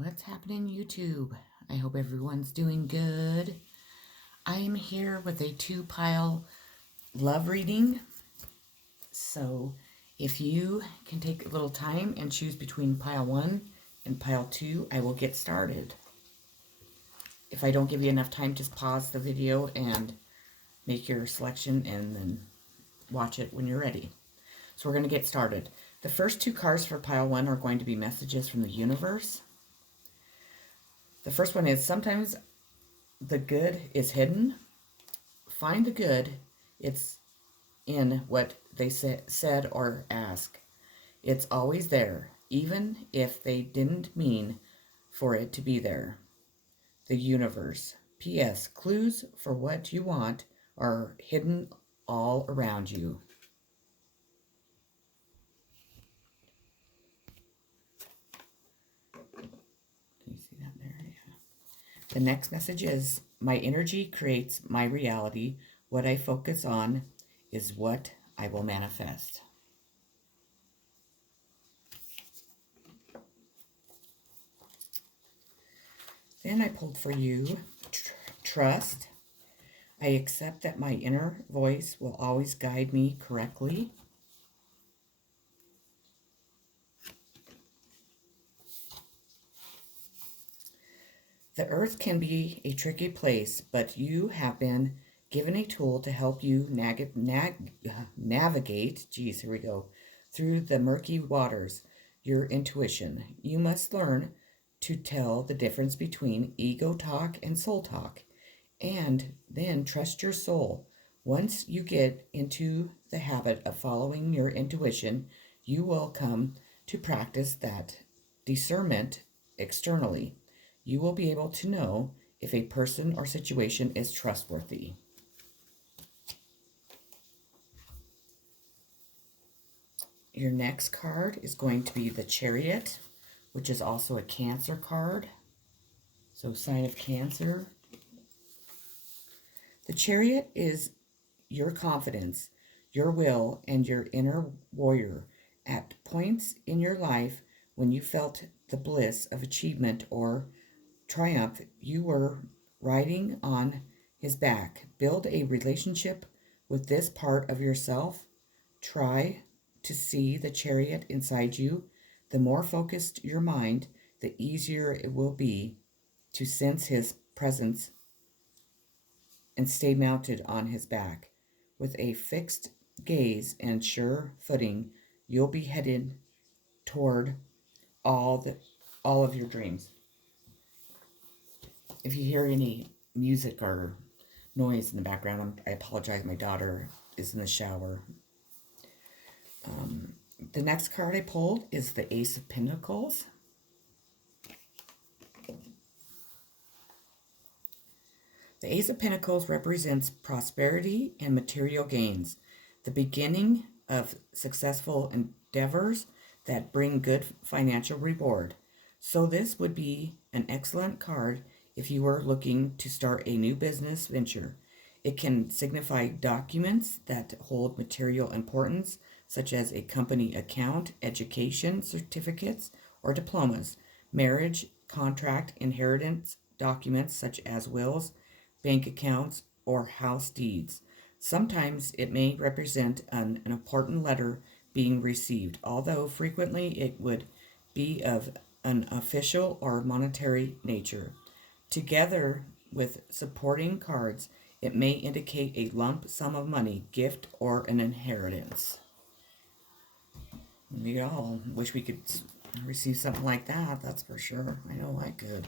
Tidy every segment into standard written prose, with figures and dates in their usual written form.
What's happening, YouTube? I hope everyone's doing good. I am here with a 2-pile love reading. So if you can take a little time and choose between pile 1 and pile 2, I will get started. If I don't give you enough time, just pause the video and make your selection and then watch it when you're ready. So we're going to get started. The first 2 cards for pile 1 are going to be messages from the universe. The first one is, sometimes the good is hidden. Find the good. It's in what they said or ask. It's always there, even if they didn't mean for it to be there. The universe. P.S. Clues for what you want are hidden all around you. Can you see that there? Yeah. The next message is, my energy creates my reality. What I focus on is what I will manifest. Then I pulled for you, trust. I accept that my inner voice will always guide me correctly. The earth can be a tricky place, but you have been given a tool to help you navigate, through the murky waters, your intuition. You must learn to tell the difference between ego talk and soul talk, and then trust your soul. Once you get into the habit of following your intuition, you will come to practice that discernment externally. You will be able to know if a person or situation is trustworthy. Your next card is going to be the Chariot, which is also a Cancer card. So, sign of Cancer. The Chariot is your confidence, your will, and your inner warrior. At points in your life when you felt the bliss of achievement or triumph, you were riding on his back. Build a relationship with this part of yourself. Try to see the chariot inside you. The more focused your mind, the easier it will be to sense his presence and stay mounted on his back. With a fixed gaze and sure footing, you'll be headed toward all of your dreams. If you hear any music or noise in the background, I apologize. My daughter is in the shower. The next card I pulled is the Ace of Pentacles. The Ace of Pentacles represents prosperity and material gains, the beginning of successful endeavors that bring good financial reward. So this would be an excellent card if you were looking to start a new business venture. It can signify documents that hold material importance, such as a company account, education certificates, or diplomas, marriage, contract, inheritance documents such as wills, bank accounts, or house deeds. Sometimes it may represent an important letter being received, although frequently it would be of an official or monetary nature. Together with supporting cards, it may indicate a lump sum of money, gift, or an inheritance. We all wish we could receive something like that, that's for sure. I know I could.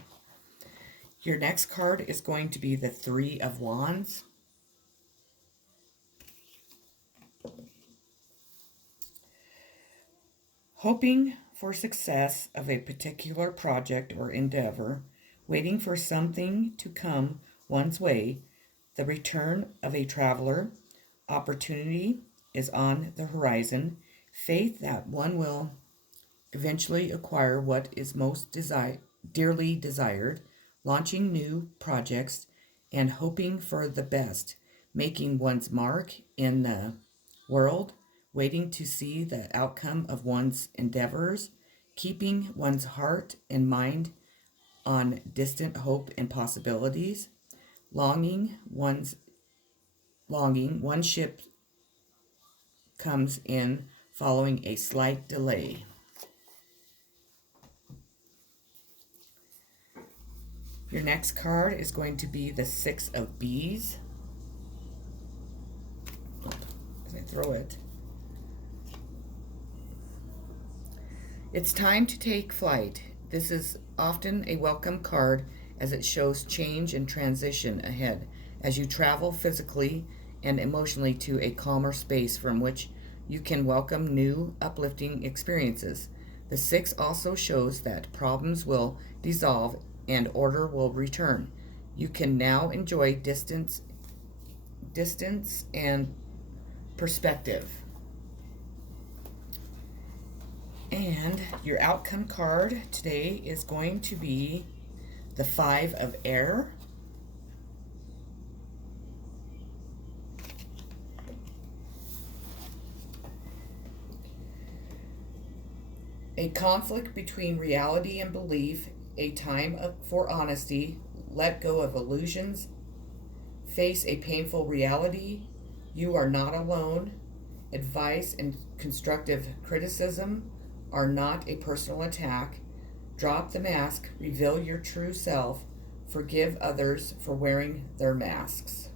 Your next card is going to be the Three of Wands. Hoping for success of a particular project or endeavor, waiting for something to come one's way, the return of a traveler, opportunity is on the horizon, faith that one will eventually acquire what is most dearly desired, launching new projects and hoping for the best, making one's mark in the world, waiting to see the outcome of one's endeavors, keeping one's heart and mind on distant hope and possibilities. Longing, one ship comes in following a slight delay. Your next card is going to be the Six of Bees. As I throw it. It's time to take flight. This is often a welcome card as it shows change and transition ahead as you travel physically and emotionally to a calmer space from which you can welcome new, uplifting experiences. The Six also shows that problems will dissolve and order will return. You can now enjoy distance and perspective. And your outcome card today is going to be the Five of Air. A conflict between reality and belief, a time for honesty, let go of illusions, face a painful reality, you are not alone, advice and constructive criticism are not a personal attack, drop the mask, reveal your true self, forgive others for wearing their masks.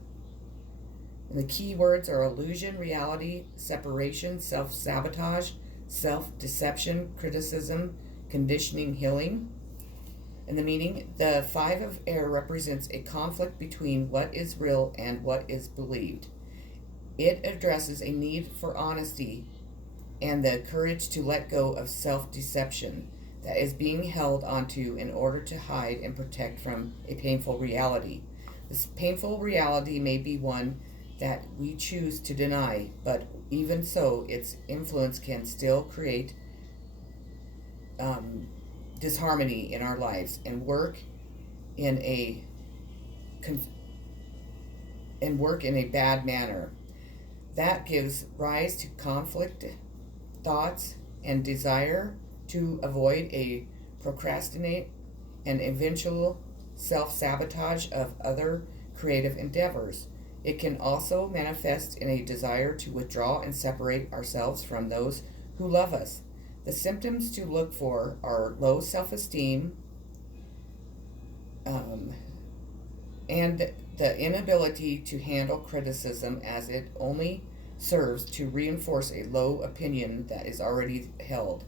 And the key words are illusion, reality, separation, self-sabotage, self-deception, criticism, conditioning, healing. And the meaning, the Five of Air represents a conflict between what is real and what is believed. It addresses a need for honesty and the courage to let go of self-deception that is being held onto in order to hide and protect from a painful reality. This painful reality may be one that we choose to deny, but even so, its influence can still create disharmony in our lives and work in a bad manner. That gives rise to conflict, thoughts, and desire to avoid a procrastinate and eventual self-sabotage of other creative endeavors. It can also manifest in a desire to withdraw and separate ourselves from those who love us. The symptoms to look for are low self-esteem and the inability to handle criticism, as it only serves to reinforce a low opinion that is already held.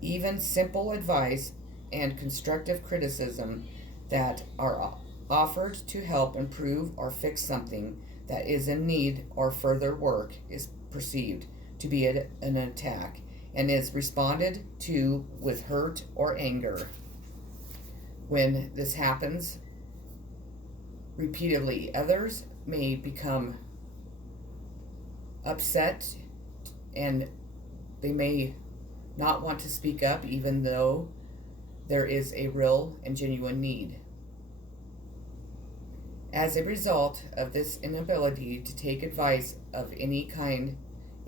Even simple advice and constructive criticism that are offered to help improve or fix something that is in need or further work is perceived to be an attack and is responded to with hurt or anger. When this happens repeatedly, others may become upset and they may not want to speak up even though there is a real and genuine need. As a result of this inability to take advice of any kind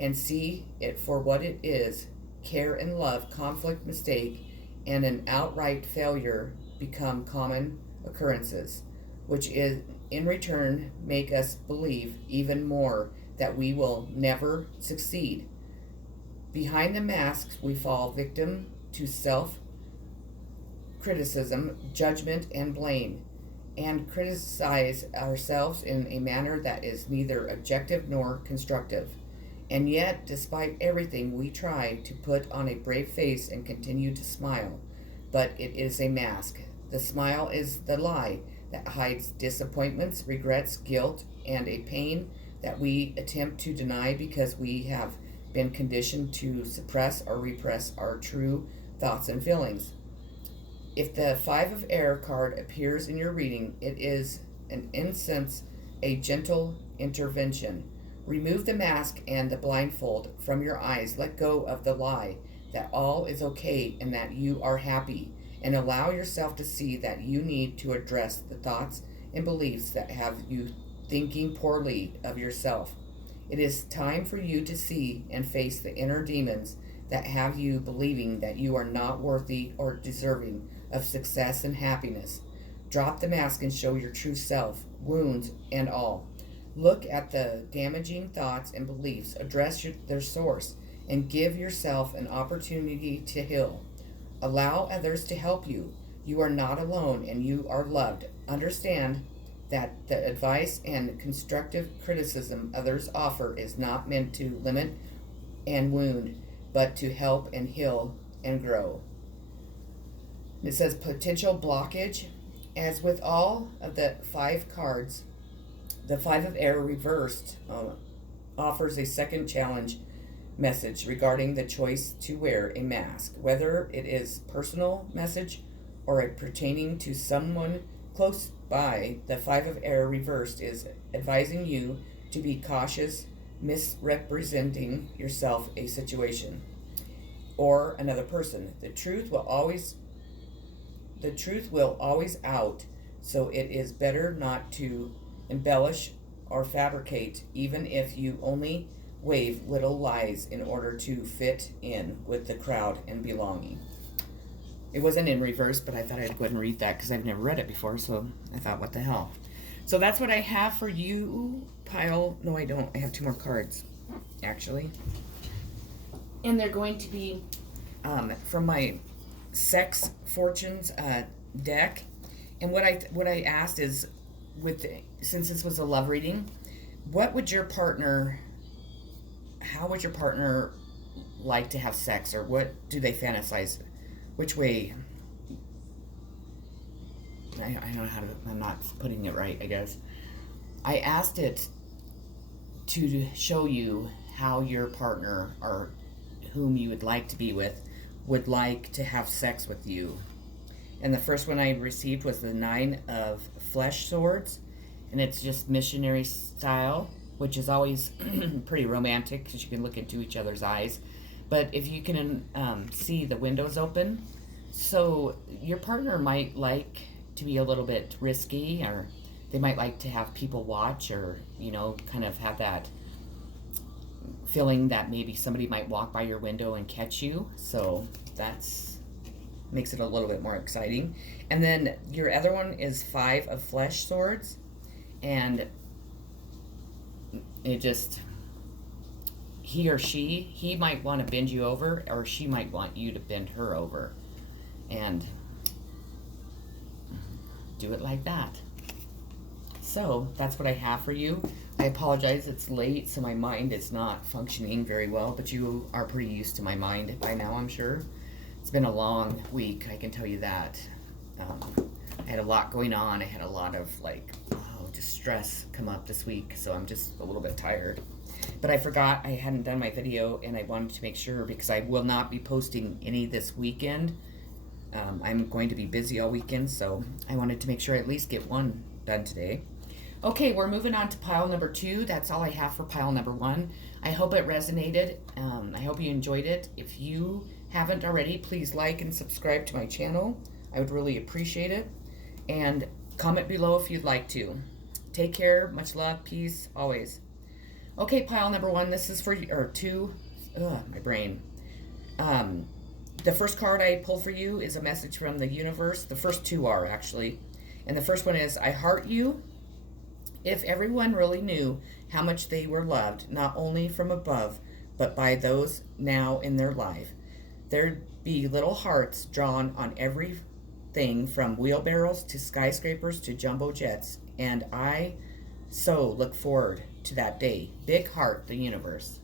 and see it for what it is, care and love, conflict, mistake, and an outright failure become common occurrences, which in return make us believe even more that we will never succeed. Behind the masks, we fall victim to self-criticism, judgment, and blame, and criticize ourselves in a manner that is neither objective nor constructive. And yet, despite everything, we try to put on a brave face and continue to smile. But it is a mask. The smile is the lie that hides disappointments, regrets, guilt, and a pain that we attempt to deny because we have been conditioned to suppress or repress our true thoughts and feelings. If the Five of Air card appears in your reading, it is an incense, a gentle intervention. Remove the mask and the blindfold from your eyes. Let go of the lie that all is okay and that you are happy, and allow yourself to see that you need to address the thoughts and beliefs that have you thinking poorly of yourself. It is time for you to see and face the inner demons that have you believing that you are not worthy or deserving of success and happiness. Drop the mask and show your true self, wounds and all. Look at the damaging thoughts and beliefs, address their source, and give yourself an opportunity to heal. Allow others to help you. You are not alone and you are loved. Understand that the advice and constructive criticism others offer is not meant to limit and wound, but to help and heal and grow. It says potential blockage. As with all of the 5 cards, the 5 of air reversed offers a second challenge message regarding the choice to wear a mask, whether it is personal message or a pertaining to someone close by. The 5 of air reversed is advising you to be cautious, misrepresenting yourself, a situation, or another person. The truth will always out, so it is better not to embellish or fabricate, even if you only wave little lies in order to fit in with the crowd and belonging. It wasn't in reverse, but I thought I'd go ahead and read that because I've never read it before, so I thought, what the hell. So that's what I have for you, pile. No, I don't. I have 2 more cards, actually. And they're going to be from my Sex Fortunes deck. And what I asked is, since this was a love reading, how would your partner like to have sex, or what do they fantasize? Which way? I don't know how to. I'm not putting it right, I guess. I asked it to show you how your partner, or whom you would like to be with, would like to have sex with you. And the first one I received was the 9 of Flesh Swords, and it's just missionary style, which is always pretty romantic because you can look into each other's eyes. But if you can see the windows open, so your partner might like to be a little bit risky, or they might like to have people watch, or kind of have that feeling that maybe somebody might walk by your window and catch you. So that's makes it a little bit more exciting. And then your other one is 5 of Flesh Swords, and it just, he might want to bend you over, or she might want you to bend her over, and do it like that. So that's what I have for you. I apologize, it's late, so my mind is not functioning very well, but you are pretty used to my mind by now, I'm sure. It's been a long week, I can tell you that. I had a lot going on. I had a lot of just stress come up this week, so I'm just a little bit tired. But I forgot I hadn't done my video, and I wanted to make sure, because I will not be posting any this weekend. I'm going to be busy all weekend, so I wanted to make sure I at least get one done today. Okay, we're moving on to pile number 2. That's all I have for pile number 1. I hope it resonated. I hope you enjoyed it. If you haven't already, please like and subscribe to my channel. I would really appreciate it. And comment below if you'd like to. Take care. Much love. Peace. Always. Okay, pile number 1. This is for, or 2. My brain. The first card I pulled for you is a message from the universe. The first 2 are, actually. And the first one is, I heart you. If everyone really knew how much they were loved, not only from above, but by those now in their life, there'd be little hearts drawn on everything from wheelbarrows to skyscrapers to jumbo jets. And I so look forward to that day. Big heart, the universe.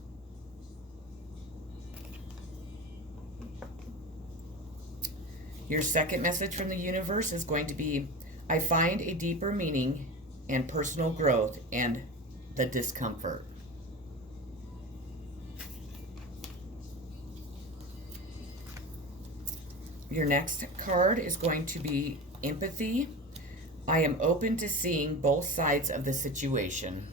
Your second message from the universe is going to be, I find a deeper meaning and personal growth and the discomfort. Your next card is going to be empathy. I am open to seeing both sides of the situation.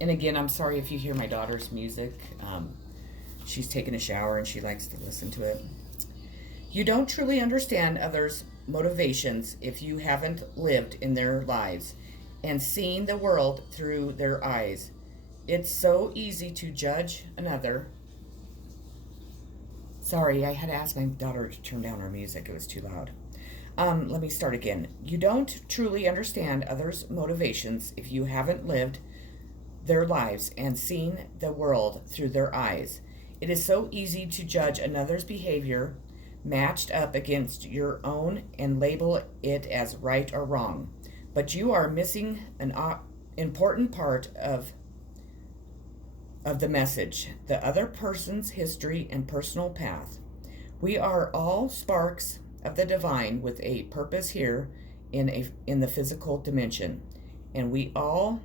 And again, I'm sorry if you hear my daughter's music. She's taking a shower and she likes to listen to it. You don't truly understand others' motivations if you haven't lived in their lives and seen the world through their eyes. It's so easy to judge another. Sorry, I had to ask my daughter to turn down her music. It was too loud. Let me start again. You don't truly understand others' motivations if you haven't lived their lives and seen the world through their eyes. It is so easy to judge another's behavior matched up against your own and label it as right or wrong. But you are missing an important part of the message, the other person's history and personal path. We are all sparks of the divine with a purpose here in the physical dimension, and we all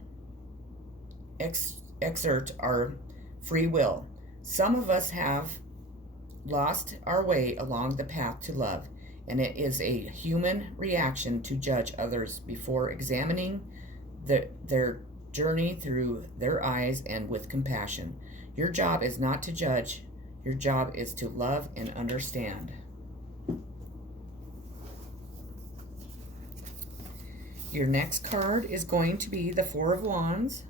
exert our free will. Some of us have lost our way along the path to love, and it is a human reaction to judge others before examining their journey through their eyes and with compassion. Your job is not to judge, your job is to love and understand. Your next card is going to be the Four of Wands.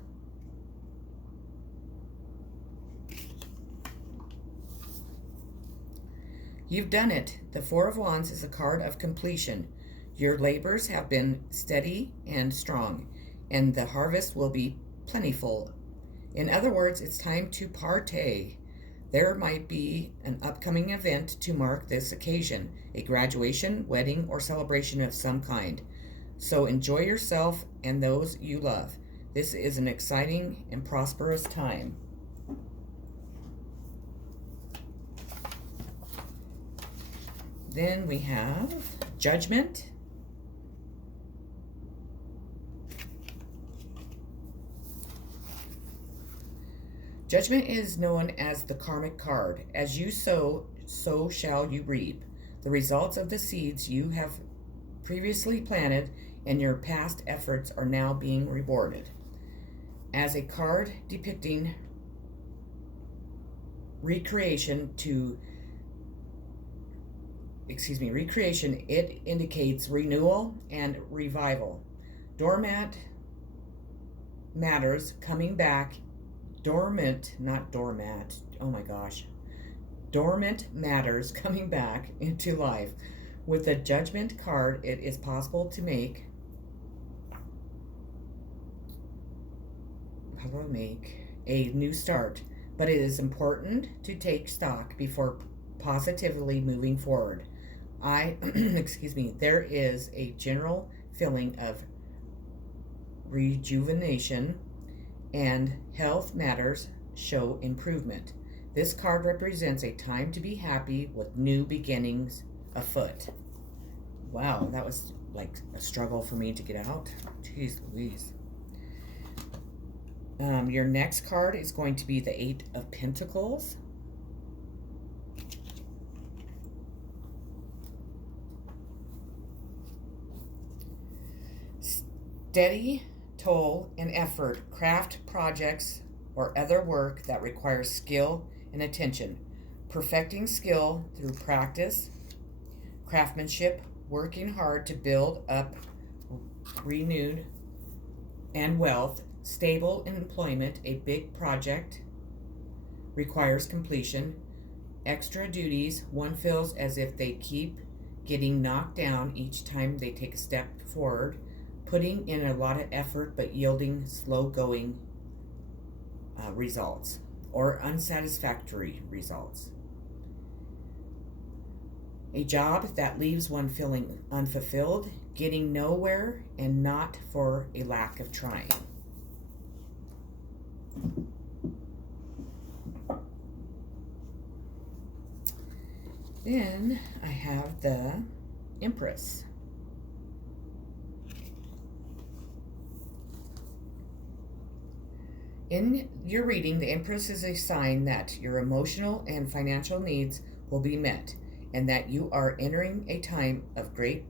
You've done it. The Four of Wands is a card of completion. Your labors have been steady and strong, and the harvest will be plentiful. In other words, it's time to partay. There might be an upcoming event to mark this occasion, a graduation, wedding, or celebration of some kind. So enjoy yourself and those you love. This is an exciting and prosperous time. Then we have Judgment. Judgment is known as the karmic card. As you sow, so shall you reap. The results of the seeds you have previously planted and your past efforts are now being rewarded. As a card depicting recreation, it indicates renewal and revival. Dormant matters coming back. Dormant matters coming back into life. With the Judgment card, it is possible to make a new start, but it is important to take stock before positively moving forward. There is a general feeling of rejuvenation and health matters show improvement. This card represents a time to be happy with new beginnings afoot. Wow, that was like a struggle for me to get out. Jeez Louise. Your next card is going to be the Eight of Pentacles. Steady toil and effort, craft projects or other work that requires skill and attention. Perfecting skill through practice, craftsmanship, working hard to build up renewed and wealth, stable employment. A big project requires completion. Extra duties, one feels as if they keep getting knocked down each time they take a step forward. Putting in a lot of effort but yielding slow-going results or unsatisfactory results. A job that leaves one feeling unfulfilled, getting nowhere, and not for a lack of trying. Then I have the Empress. In your reading, the Empress is a sign that your emotional and financial needs will be met, and that you are entering a time of great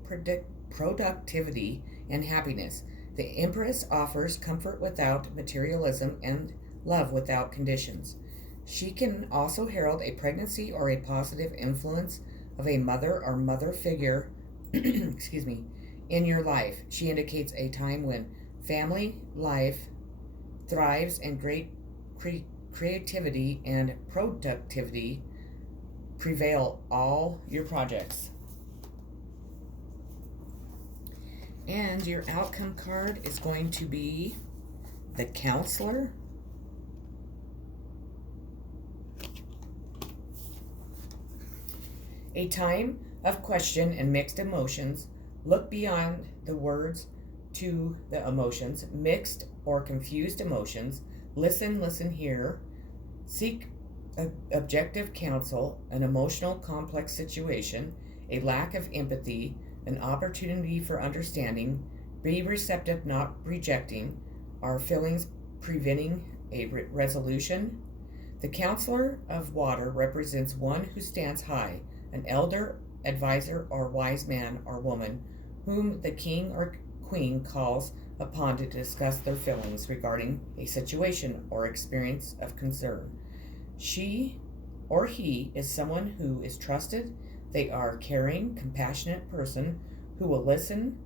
productivity and happiness. The Empress offers comfort without materialism and love without conditions. She can also herald a pregnancy or a positive influence of a mother or mother figure in your life. She indicates a time when family life thrives and great creativity and productivity prevail all your projects. And your outcome card is going to be the Counselor. A time of question and mixed emotions. Look beyond the words to the emotions, mixed or confused emotions. Listen, hear. Seek objective counsel, an emotional complex situation, a lack of empathy, an opportunity for understanding. Be receptive, not rejecting. Our feelings preventing a resolution. The Counselor of Water represents one who stands high, an elder, advisor, or wise man or woman whom the king or queen calls upon to discuss their feelings regarding a situation or experience of concern. She or he is someone who is trusted. They are a caring, compassionate person who will listen,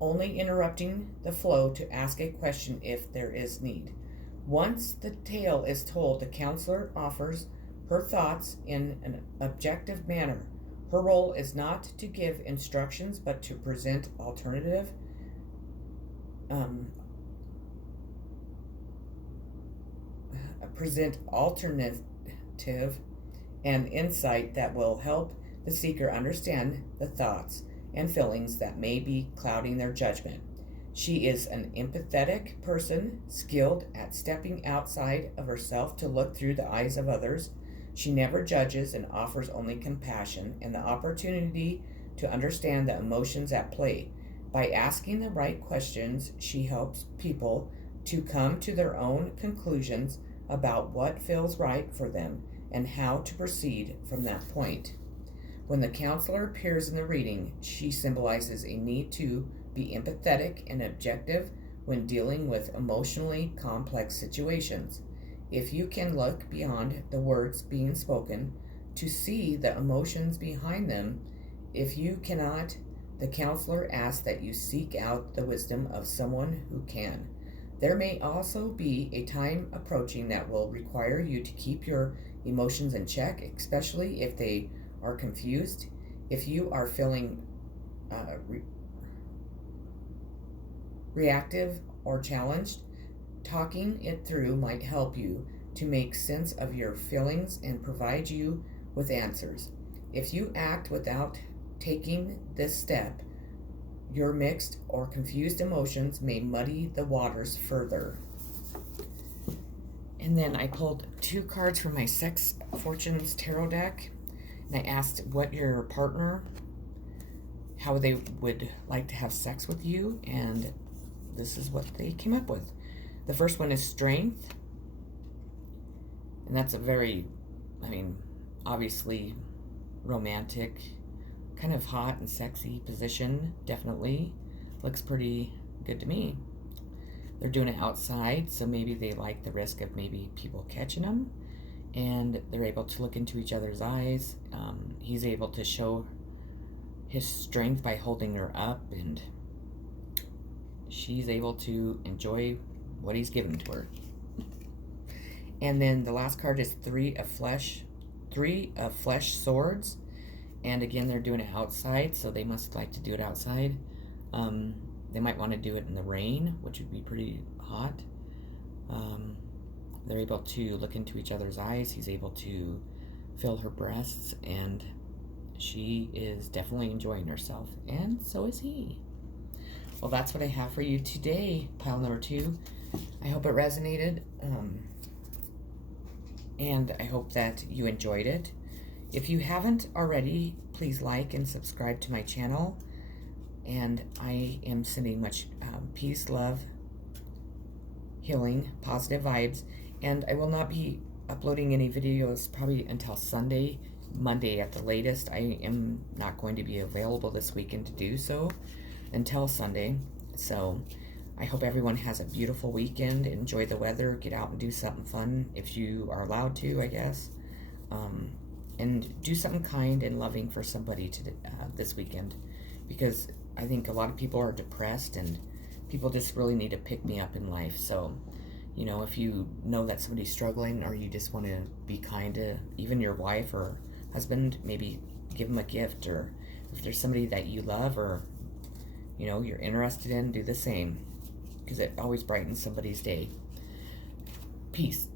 only interrupting the flow to ask a question if there is need. Once the tale is told, the counselor offers her thoughts in an objective manner. Her role is not to give instructions, but to present alternative and insight that will help the seeker understand the thoughts and feelings that may be clouding their judgment. She is an empathetic person, skilled at stepping outside of herself to look through the eyes of others. She never judges and offers only compassion and the opportunity to understand the emotions at play. By asking the right questions, she helps people to come to their own conclusions about what feels right for them and how to proceed from that point. When the counselor appears in the reading, she symbolizes a need to be empathetic and objective when dealing with emotionally complex situations. If you can look beyond the words being spoken to see the emotions behind them, if you cannot, the counselor asks that you seek out the wisdom of someone who can. There may also be a time approaching that will require you to keep your emotions in check, especially if they are confused. If you are feeling reactive or challenged, talking it through might help you to make sense of your feelings and provide you with answers. If you act without taking this step, your mixed or confused emotions may muddy the waters further. And then I pulled 2 cards from my Sex Fortunes Tarot deck, and I asked what your partner, how they would like to have sex with you, and this is what they came up with. The first one is Strength, and that's a very, obviously romantic, kind of hot and sexy position. Definitely looks pretty good to me. They're doing it outside, so maybe they like the risk of maybe people catching them, and they're able to look into each other's eyes. He's able to show his strength by holding her up, and she's able to enjoy what he's given to her. And then the last card is 3 of flesh swords. And again, they're doing it outside, so they must like to do it outside. They might want to do it in the rain, which would be pretty hot. They're able to look into each other's eyes. He's able to feel her breasts, and she is definitely enjoying herself, and so is he. Well, that's what I have for you today, pile number 2. I hope it resonated, and I hope that you enjoyed it. If you haven't already, please like and subscribe to my channel. And I am sending much peace, love, healing, positive vibes. And I will not be uploading any videos probably until Sunday, Monday at the latest. I am not going to be available this weekend to do so until Sunday. So I hope everyone has a beautiful weekend. Enjoy the weather. Get out and do something fun if you are allowed to, I guess. And do something kind and loving for somebody this weekend, because I think a lot of people are depressed and people just really need to pick me up in life. So, You know, if you know that somebody's struggling, or you just want to be kind to even your wife or husband, maybe give them a gift. Or if there's somebody that you love or, you know, you're interested in, do the same, because it always brightens somebody's day. Peace.